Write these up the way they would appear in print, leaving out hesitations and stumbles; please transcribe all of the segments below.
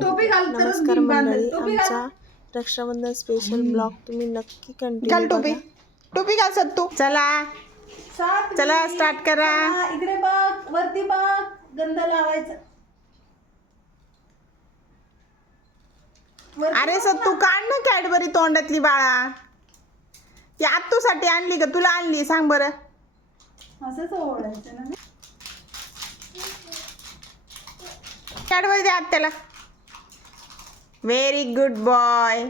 टोपी घाल. नमस्कार मंडळी, आमचा रक्षाबंधन स्पेशल ब्लॉग तुम्ही नक्की कंटिन्यू टोपी टोपी घाल सत्तू. चला चला स्टार्ट करा. इकडे बघ, वरती बघ, गंध लावायचा. अरे सत्तू काढ ना कॅडबरी तोंडातली बाळा. ती आत्तूसाठी आणली का तुला आणली सांग बरं. असंच ओढायचं ना. कॅडबरी दे आत्याला. Very good boy.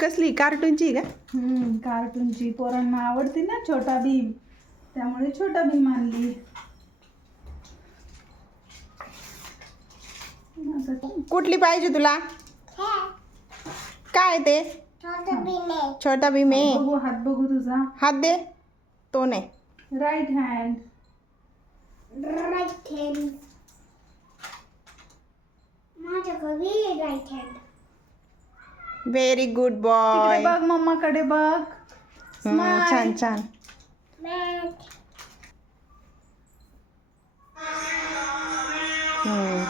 कसली कार्टूनची का? कार्टूनची. पोरांना आवडते ना छोटा भीम, त्यामुळे छोटा भीम आणली. कुठली पाहिजे तुला? काय ते? छोटा भीम आहे. बघू, हात बघू तुझा. हात दे. तो नाही. Right hand. Right hand. माझ्याकडे right hand. Very good boy. बघ, मम्माकडे बघ. छान छान.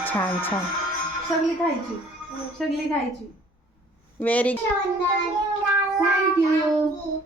छान छान. सगळी खायची, सगळी खायची. Very thank you.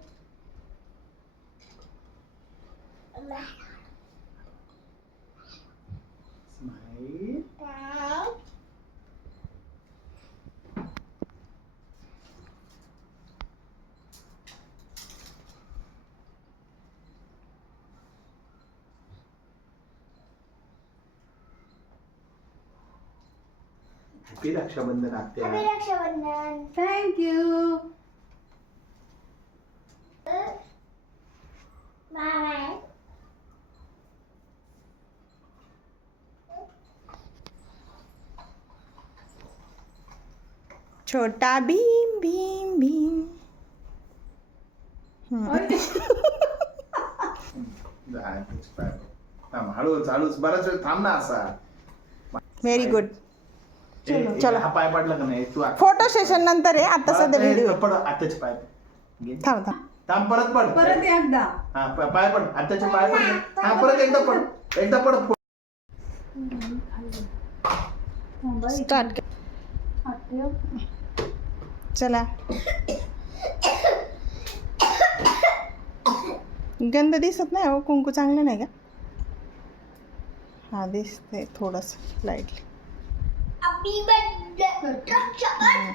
हॅपी रक्षाबंधन आत्या. हॅपी रक्षाबंधन. थँक्यू. बाय. छोटा भीम भीम भीम. हळूच हळूच बराच वेळ थांब ना असा. Very good. चलो. हा पाय पडला का नाही तू फोटो सेशन नंतर आहे. आता सध्या व्हिडिओ. पड आत्याचे पाय घे. थांब थांब. थांब परत पड. परत एकदा. हा पाय पड आत्याचे पाय पड. हा परत एकदा पड. एकदा पड. स्टार्ट. चला. गंध दिसत नाही हो. कुंकू चांगलं नाही का? हा दिसते थोडस लाईटली. Happy birthday Rakshabandhan.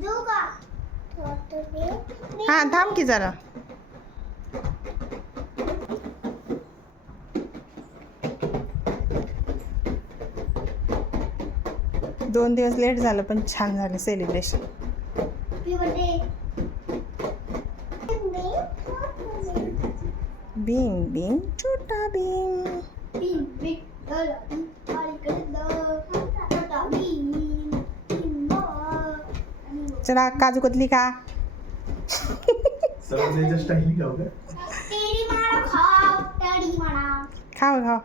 देऊ का? हा थांब की जरा. दोन दिवस लेट झालं पण छान झालं celebration. Happy birthday. Bhim Bhim छोटा भीम. भीम भीम छोटा भीम. चला काजू कतली का? स्टाईल खाऊ का? तेरी माळा खाव. तेरी माळा खाव खाव.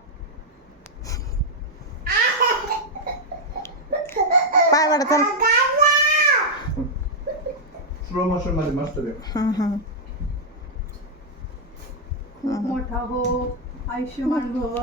पाय वाढ चल. स्लो मोशन मध्ये मस्त दे. खूप मोठा हो, आयुष्यमान भव.